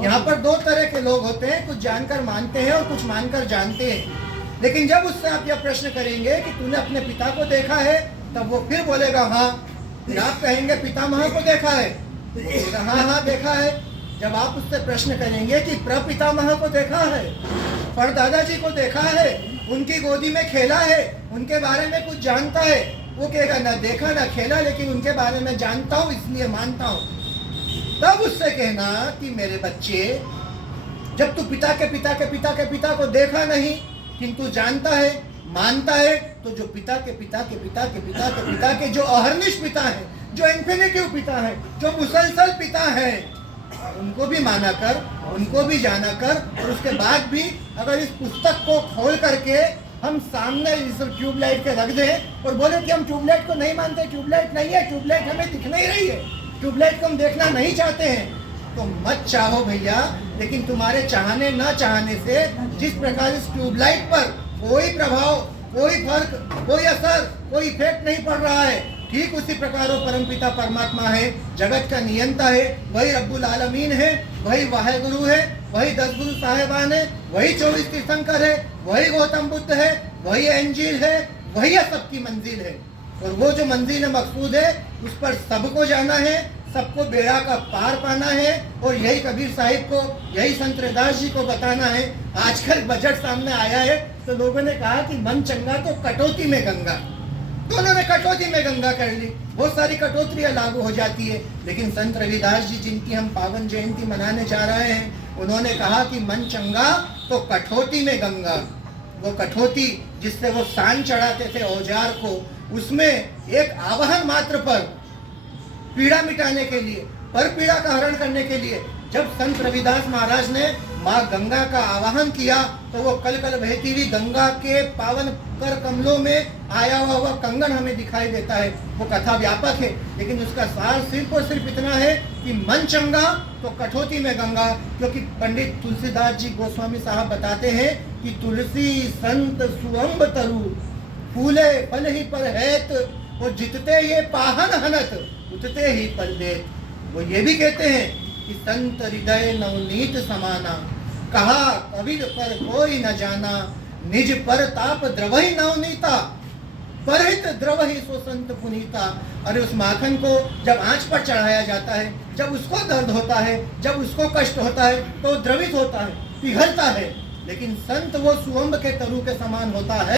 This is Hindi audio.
यहाँ पर दो तरह के लोग होते हैं, कुछ जानकर मानते हैं और कुछ मानकर जानते हैं। लेकिन जब उससे आप यह प्रश्न करेंगे कि तूने अपने पिता को देखा है, तब वो फिर बोलेगा हाँ। फिर आप कहेंगे पितामह को देखा है, तो बोलेगा हाँ हाँ देखा है। जब आप उससे प्रश्न करेंगे कि प्रपितामह को देखा है, परदादाजी को देखा है, उनकी गोदी में खेला है, उनके बारे में कुछ जानता है, वो कहेगा ना देखा ना खेला, लेकिन उनके बारे में जानता हूँ इसलिए मानता हूँ। तब उससे कहना कि मेरे बच्चे, जब तू पिता के पिता के पिता के पिता को देखा नहीं किंतु जानता है, मानता है, तो जो पिता के पिता के पिता के पिता के पिता के जो अहर्निश पिता है, जो इन्फिनिटिव पिता है, जो मुसलसल पिता है, उनको भी माना कर, उनको भी जाना कर, और उसके बाद भी अगर इस पुस्तक को खोल करके हम सामने इस ट्यूबलाइट के रख दें और बोले कि हम ट्यूबलाइट को नहीं मानते, ट्यूबलाइट नहीं है, ट्यूबलाइट हमें दिख नहीं रही है, ट्यूबलाइट को हम देखना नहीं चाहते हैं, तो मत चाहो भैया। लेकिन तुम्हारे चाहने ना चाहने से जिस प्रकार इस ट्यूबलाइट पर कोई प्रभाव, कोई फर्क, कोई असर, कोई इफेक्ट नहीं पड़ रहा है, ठीक उसी प्रकार वो परमपिता परमात्मा है, जगत का नियंता है, वही रब्बुल आलमीन है, वही वाहेगुरु है, वही 10 गुरु साहेबान है, वही 24 तीर्थंकर है, वही गौतम बुद्ध है, वही एंजिल है, वही सबकी मंजिल है। और वो जो मंजिल मकसूद है उस पर सबको जाना है, सबको बेड़ा का पार पाना है, और यही कबीर साहिब को, यही संत रविदास जी को बताना है। आजकल बजट सामने आया है तो लोगों ने कहा कि मन चंगा तो कटौती में गंगा, तो उन्होंने कटौती में गंगा कर ली, बहुत सारी कटौतियां लागू हो जाती है। लेकिन संत रविदास जी, जिनकी हम पावन जयंती मनाने जा रहे हैं, उन्होंने कहा कि मन चंगा तो कठौती में गंगा। वो कठौती जिससे वो सान चढ़ाते थे औजार को, उसमें एक आवाहन मात्र पर पीड़ा मिटाने के लिए, पर पीड़ा का हरण करने के लिए जब संत रविदास महाराज ने माँ गंगा का आवाहन किया, तो वो कल कल बहती हुई गंगा के पावन कर कमलों में आया हुआ कंगन हमें दिखाई देता है। वो कथा व्यापक है, लेकिन उसका सार सिर्फ और सिर्फ इतना है कि मन चंगा तो कठौती में गंगा। क्योंकि पंडित तुलसीदास जी गोस्वामी साहब बताते हैं कि तुलसी संत सुअंब तरु, फूले फल ही पर हैत, वो जितते ये पाहन हनत, उतते ही फल देत। वो ये भी कहते हैं कि संत हृदय नवनीत समाना, कहा कबीर पर कोई न जाना, निज पर ताप द्रवहि नवनीता, परहित द्रवहि सो संत पुनीता। अरे उस माखन को जब आंच पर चढ़ाया जाता है, जब उसको दर्द होता है, जब उसको कष्ट होता है, तो द्रवित होता है, पिघलता है। लेकिन संत वो सुअंब के तरु के समान होता है।